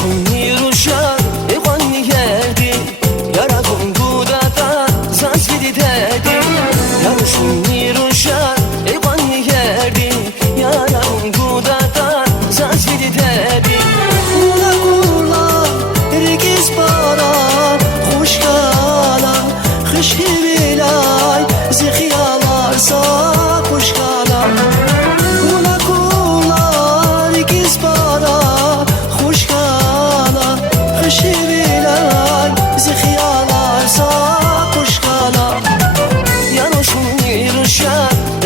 Yarushuni rusha iqani yerdi Yaragun gudata zasvidi dedi Yarushuni rusha iqani yerdi Yaragun gudata zasvidi dedi Ula kula rigiz para Khushkala khishki bilay Zikhiyalar sa khushkala Ula kula rigiz para Khushkala khishki bilay Zikhiyalar sa khushkala Yarushuni rusha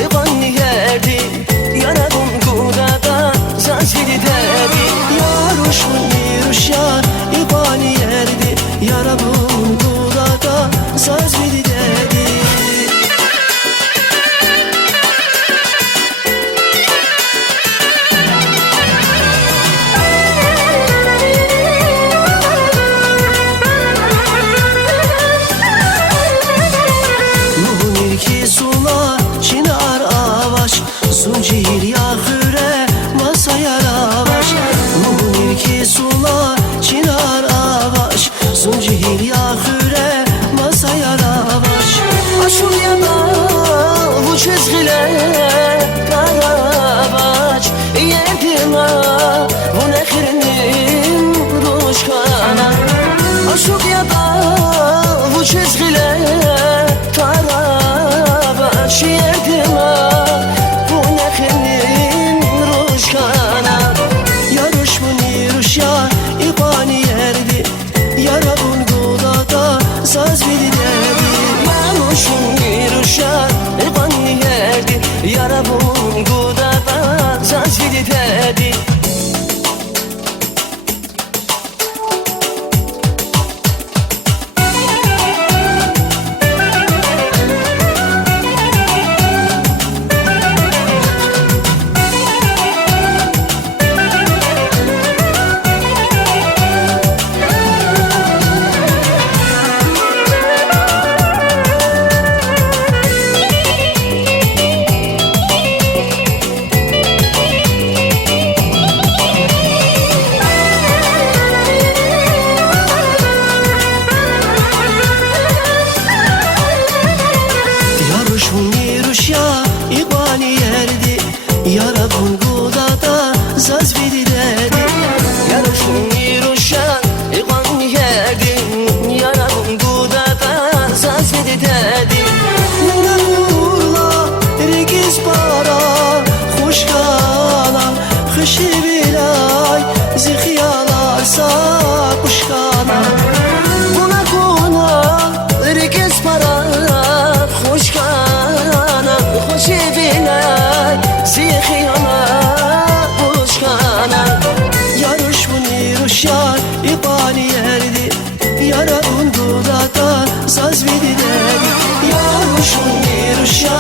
iqani yerdi Yaragun gudata zasvidi dedi Yarushuni rusha iqani yerdi Yaragun gudata zasvidi dedi Sula çınar avaş Zuncir yahüre masaya lavaş Ruhun ki sula çınar avaş Zuncir yahüre masaya lavaş Aşul yana bu çizgiler Karavaç yedina bu nehrinin ruşkana Aşul yana bu çizgiler Karavaç yedina bu nehrinin ruşkana Yarushuni rusha iqani yerdi Yarabun gudata zazvidi dedi Yarushuni rusha iqani yerdi Yarabun gudata zazvidi dedi Yarushuni rusha iqani yerdi Yarabun gudata zazvidi dedi Yarushuni rusha iqani yerdi Yarabun gudata zazvidi dedi Ula kula rigiz para Khushkala khishi bilay Zikhiyalar sa khushkala Ula kula rigiz para Khushkana خوشی بینای زیخیانا خوشکانا Yarushuni rusha iqani yerdi Yarabun gudata zazvidi dedi Yarushuni rusha